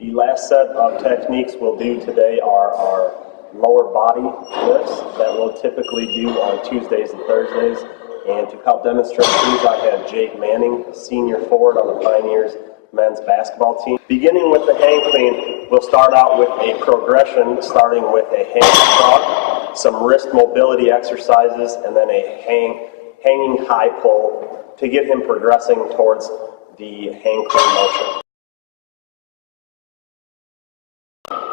The last set of techniques we'll do today are our lower body lifts that we'll typically do on Tuesdays and Thursdays. And to help demonstrate these, I have Jake Manning, senior forward on the Pioneers men's basketball team. Beginning with the hang clean, we'll start out with a progression, starting with a hang squat, some wrist mobility exercises, and then a hanging high pull to get him progressing towards the hang clean motion.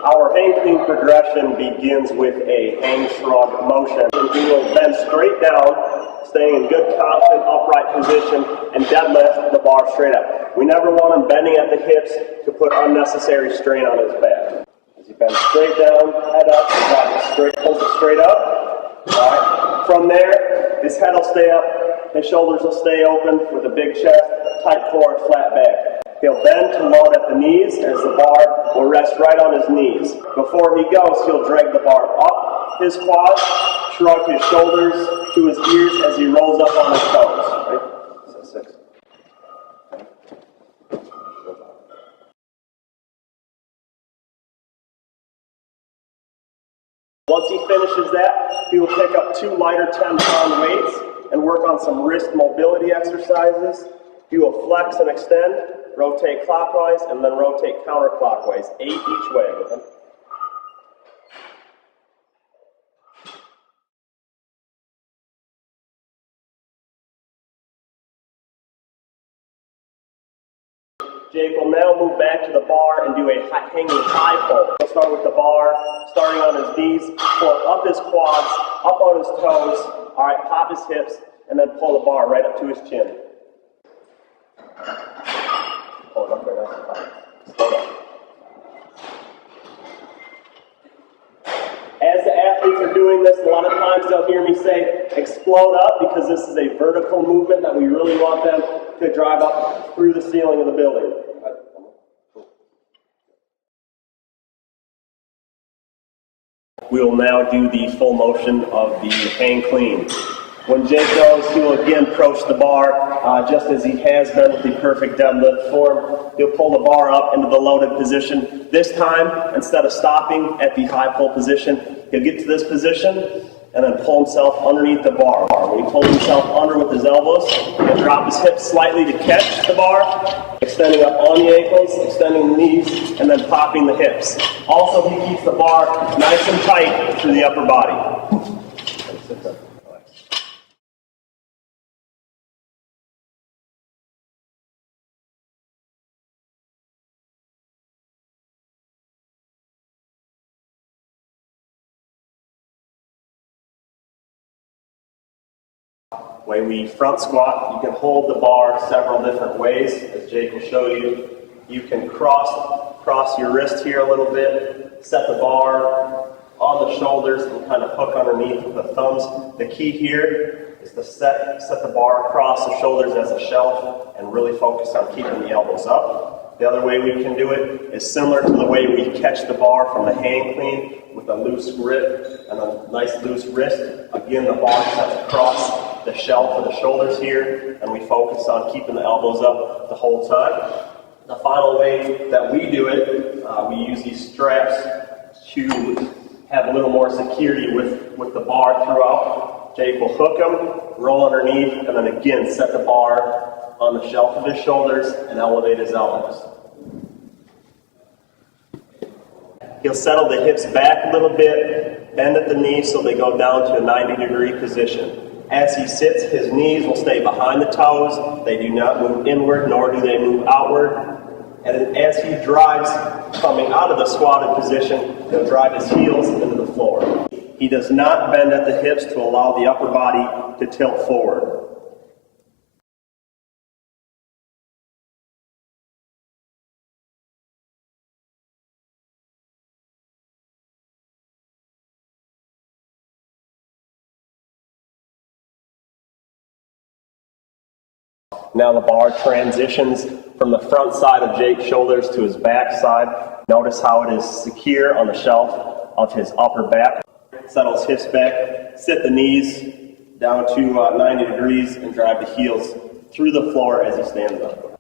Our hang clean progression begins with a hang shrug motion. We will bend straight down, staying in good, confident, upright position, and deadlift the bar straight up. We never want him bending at the hips to put unnecessary strain on his back. As he bends straight down, head up, pulls it straight up. All right. From there, his head will stay up, his shoulders will stay open with a big chest, tight core, and flat back. He'll bend to load at the knees as the bar will rest right on his knees. Before he goes, he'll drag the bar up his quads, shrug his shoulders to his ears as he rolls up on his toes. Right? So 6. Once he finishes that, he will pick up 2 lighter 10-pound weights and work on some wrist mobility exercises. He will flex and extend, rotate clockwise, and then rotate counterclockwise, 8 each way. Jake will now move back to the bar and do a hanging high pull. He'll start with the bar, starting on his knees, pull up his quads, up on his toes, all right, pop his hips, and then pull the bar right up to his chin. Pull it up right now. Slow down. As the athletes are doing this, a lot of times they'll hear me say, explode up, because this is a vertical movement that we really want them to drive up through the ceiling of the building. We will now do the full motion of the hang clean. When Jake goes, he will again approach the bar just as he has been with the perfect deadlift form. He'll pull the bar up into the loaded position. This time, instead of stopping at the high pull position, he'll get to this position and then pull himself underneath the bar. When he pulls himself under with his elbows, he'll drop his hips slightly to catch the bar, extending up on the ankles, extending the knees, and then popping the hips. Also, he keeps the bar nice and tight through the upper body. Way we front squat, you can hold the bar several different ways, as Jake will show you. You can cross your wrist here a little bit, set the bar on the shoulders and kind of hook underneath with the thumbs. The key here is to set the bar across the shoulders as a shelf and really focus on keeping the elbows up. The other way we can do it is similar to the way we catch the bar from the hang clean with a loose grip and a nice loose wrist. Again, the bar sets across the shelf of the shoulders here, and we focus on keeping the elbows up the whole time. The final way that we do it, we use these straps to have a little more security with the bar throughout. Jake will hook them, roll underneath, and then again set the bar on the shelf of his shoulders and elevate his elbows. He'll settle the hips back a little bit, bend at the knees so they go down to a 90-degree position. As he sits, his knees will stay behind the toes. They do not move inward, nor do they move outward. And as he drives, coming out of the squatted position, he'll drive his heels into the floor. He does not bend at the hips to allow the upper body to tilt forward. Now the bar transitions from the front side of Jake's shoulders to his back side. Notice how it is secure on the shelf of his upper back. Settles hips back, sit the knees down to 90 degrees and drive the heels through the floor as he stands up.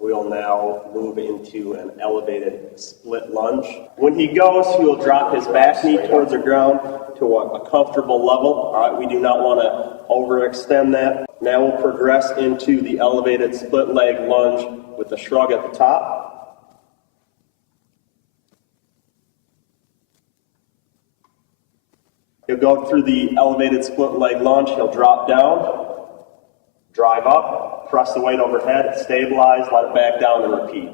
We'll now move into an elevated split lunge. When he goes, he will drop his back knee towards the ground to a comfortable level. All right, we do not want to overextend that. Now we'll progress into the elevated split leg lunge with the shrug at the top. He'll go through the elevated split leg lunge. He'll drop down, drive up, press the weight overhead, stabilize, let it back down, and repeat.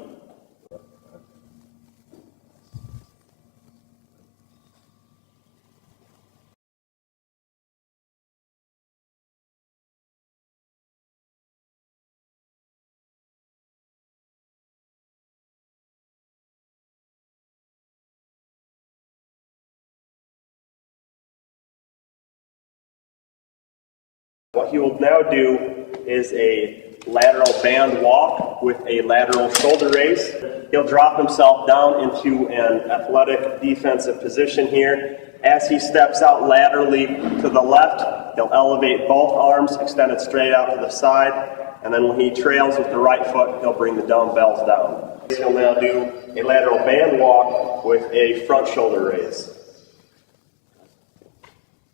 What he will now do is a lateral band walk with a lateral shoulder raise. He'll drop himself down into an athletic defensive position here. As he steps out laterally to the left, he'll elevate both arms, extend it straight out to the side, and then when he trails with the right foot, he'll bring the dumbbells down. He'll now do a lateral band walk with a front shoulder raise.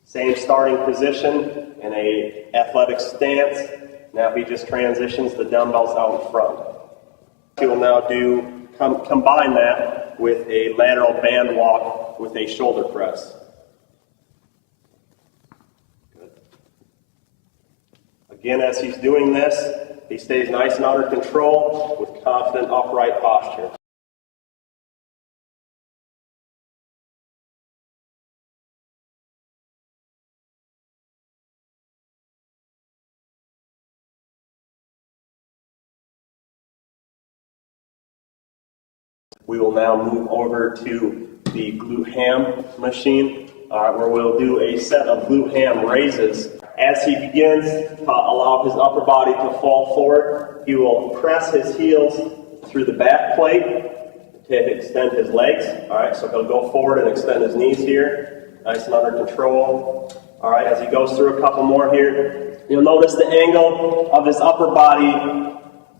Same starting position in a athletic stance. Now he just transitions the dumbbells out in front. He will now combine that with a lateral band walk with a shoulder press. Good. Again, as he's doing this, he stays nice and under control with confident upright posture. We will now move over to the glute ham machine, where we'll do a set of glute ham raises. As he begins to allow his upper body to fall forward, he will press his heels through the back plate to extend his legs. All right, so he'll go forward and extend his knees here, nice and under control. All right, as he goes through a couple more here, you'll notice the angle of his upper body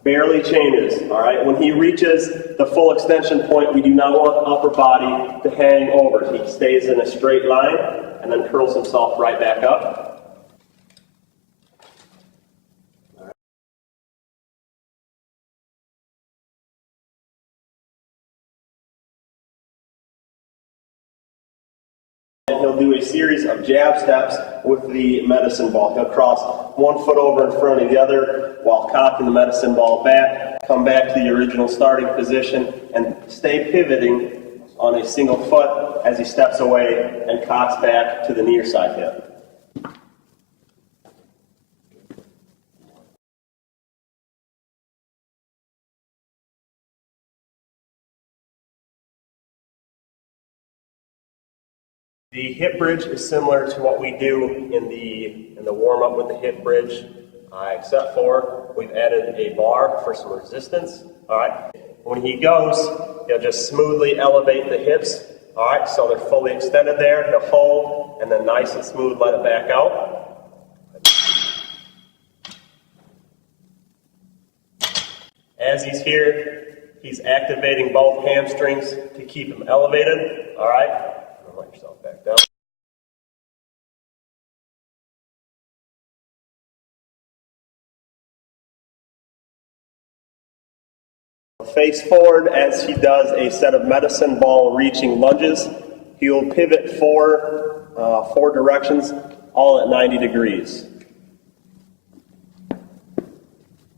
barely changes, all right? When he reaches the full extension point, we do not want upper body to hang over. He stays in a straight line and then curls himself right back up. All right. And he'll do a series of jab steps with the medicine ball. He'll cross one foot over in front of the other while cocking the medicine ball back, come back to the original starting position, and stay pivoting on a single foot as he steps away and cocks back to the near side hip. The hip bridge is similar to what we do in the warm-up with the hip bridge, except for we've added a bar for some resistance. All right. When he goes, he'll just smoothly elevate the hips. All right, so they're fully extended there. He'll hold, and then nice and smooth, let it back out. As he's here, he's activating both hamstrings to keep him elevated. All right. Let yourself back down. Face forward as he does a set of medicine ball reaching lunges. He will pivot four directions, all at 90 degrees.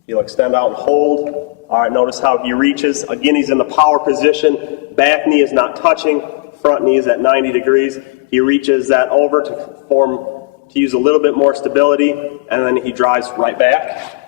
He'll extend out and hold. All right, notice how he reaches. Again, he's in the power position. Back knee is not touching. Front knee is at 90 degrees. He reaches that over to use a little bit more stability, and then he drives right back.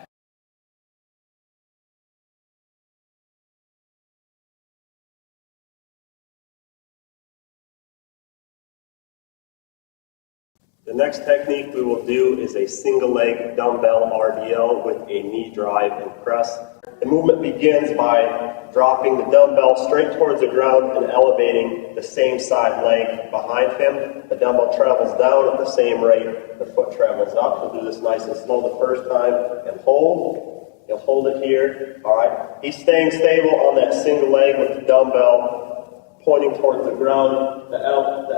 The next technique we will do is a single leg dumbbell RDL with a knee drive and press. The movement begins by dropping the dumbbell straight towards the ground and elevating the same side leg behind him. The dumbbell travels down at the same rate the foot travels up. We'll do this nice and slow the first time and hold. He'll hold it here, all right? He's staying stable on that single leg with the dumbbell pointing towards the ground, the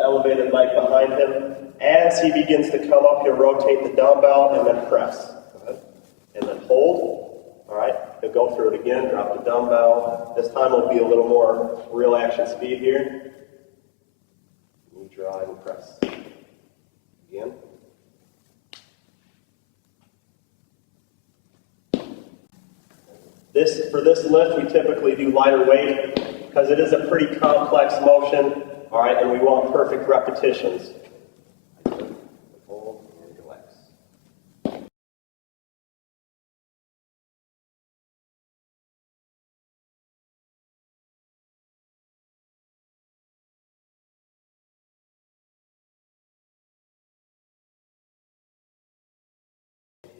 elevated leg behind him. As he begins to come up, he'll rotate the dumbbell and then press. Go ahead. And then hold, all right? He'll go through it again, drop the dumbbell. This time will be a little more real action speed here. Knee drive and press. Again. For this lift, we typically do lighter weight because it is a pretty complex motion, all right, and we want perfect repetitions. Hold and relax.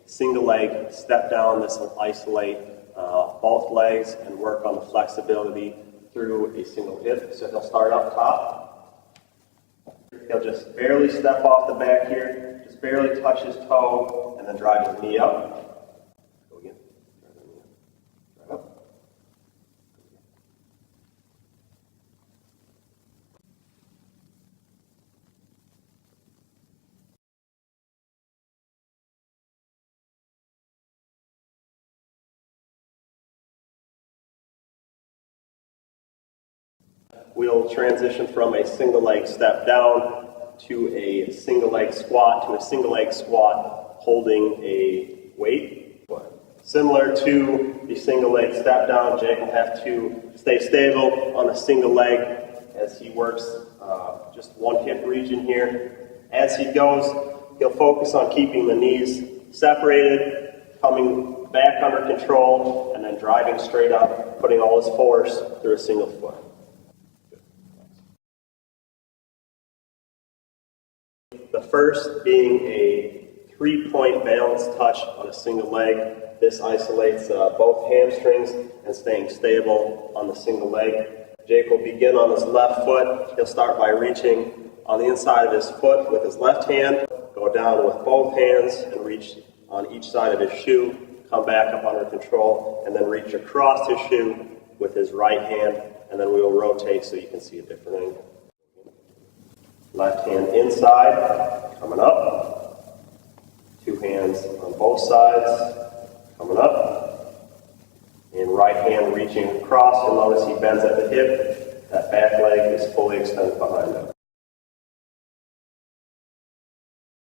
Single leg step down. This will isolate both legs and work on the flexibility through a single hip. So he'll start up top. He'll just barely step off the back here, just barely touch his toe, and then drive his knee up. Go again. Drive the knee up. Drive up. We'll transition from a single leg step down to a single leg squat holding a weight. Similar to the single leg step down, Jake will have to stay stable on a single leg as he works just one hip region here. As he goes, he'll focus on keeping the knees separated, coming back under control, and then driving straight up, putting all his force through a single foot. The first being a 3-point balance touch on a single leg. This isolates both hamstrings and staying stable on the single leg. Jake will begin on his left foot. He'll start by reaching on the inside of his foot with his left hand, go down with both hands and reach on each side of his shoe, come back up under control, and then reach across his shoe with his right hand, and then we will rotate so you can see a different angle. Left hand inside, coming up. 2 hands on both sides, coming up. And right hand reaching across. You'll notice he bends at the hip. That back leg is fully extended behind him.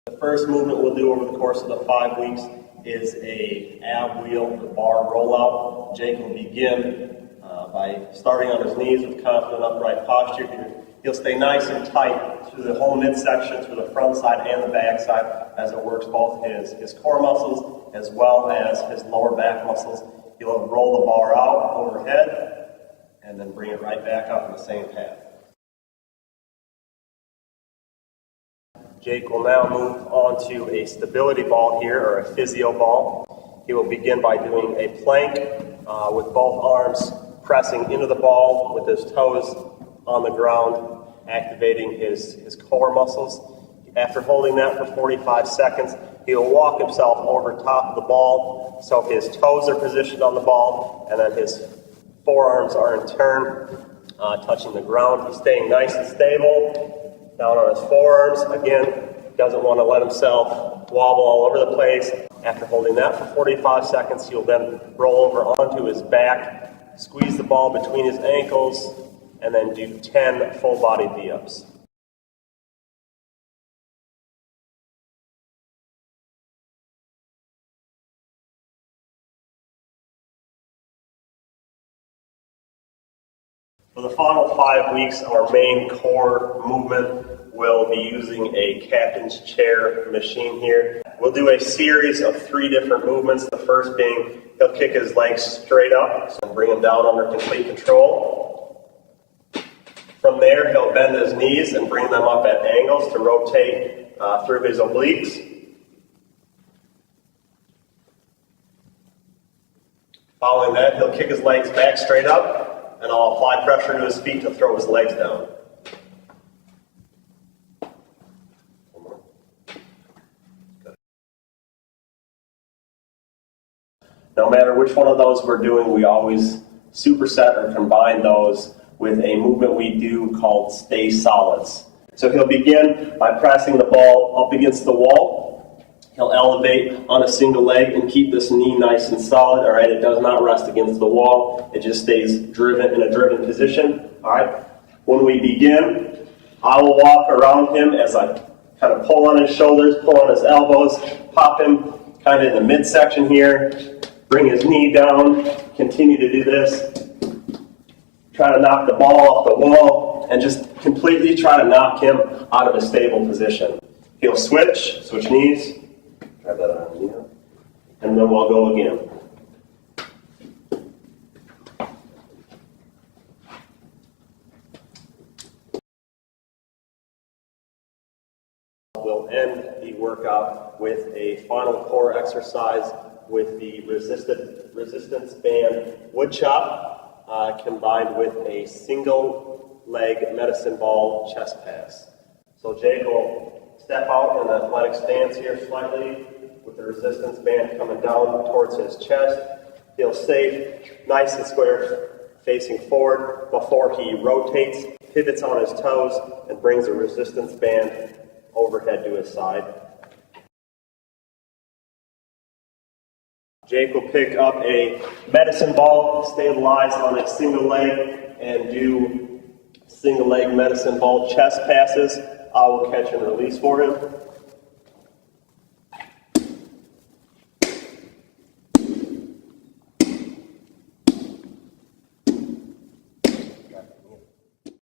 The first movement we'll do over the course of the 5 weeks is a ab wheel to bar rollout. Jake will begin by starting on his knees with confident upright posture. He'll stay nice and tight through the whole midsection, through the front side and the back side, as it works both his core muscles as well as his lower back muscles. He'll roll the bar out overhead and then bring it right back up in the same path. Jake will now move on to a stability ball here, or a physio ball. He will begin by doing a plank with both arms pressing into the ball with his toes on the ground, activating his core muscles. After holding that for 45 seconds, he'll walk himself over top of the ball so his toes are positioned on the ball, and then his forearms are in turn touching the ground. He's staying nice and stable down on his forearms. Again, doesn't want to let himself wobble all over the place. After holding that for 45 seconds, he'll then roll over onto his back, squeeze the ball between his ankles, and then do 10 full body V-ups. For the final 5 weeks, our main core movement will be using a captain's chair machine here. We'll do a series of 3 different movements. The first being, he'll kick his legs straight up and bring him down under complete control. From there, he'll bend his knees and bring them up at angles to rotate through his obliques. Following that, he'll kick his legs back straight up, and I'll apply pressure to his feet to throw his legs down. No matter which one of those we're doing, we always superset or combine those with a movement we do called stay solids. So he'll begin by pressing the ball up against the wall. He'll elevate on a single leg and keep this knee nice and solid, all right? It does not rest against the wall. It just stays driven in a driven position, all right? When we begin, I will walk around him as I kind of pull on his shoulders, pull on his elbows, pop him kind of in the midsection here, bring his knee down, continue to do this. Try to knock the ball off the wall and just completely try to knock him out of a stable position. He'll switch knees, try that on here, and then we'll go again. We'll end the workout with a final core exercise with the resistance band wood chop combined with a single leg medicine ball chest pass. So Jake will step out in the athletic stance here slightly with the resistance band coming down towards his chest. He'll stay nice and square facing forward before he rotates, pivots on his toes, and brings the resistance band overhead to his side. Jake will pick up a medicine ball, stabilize on a single leg, and do single leg medicine ball chest passes. I will catch and release for him.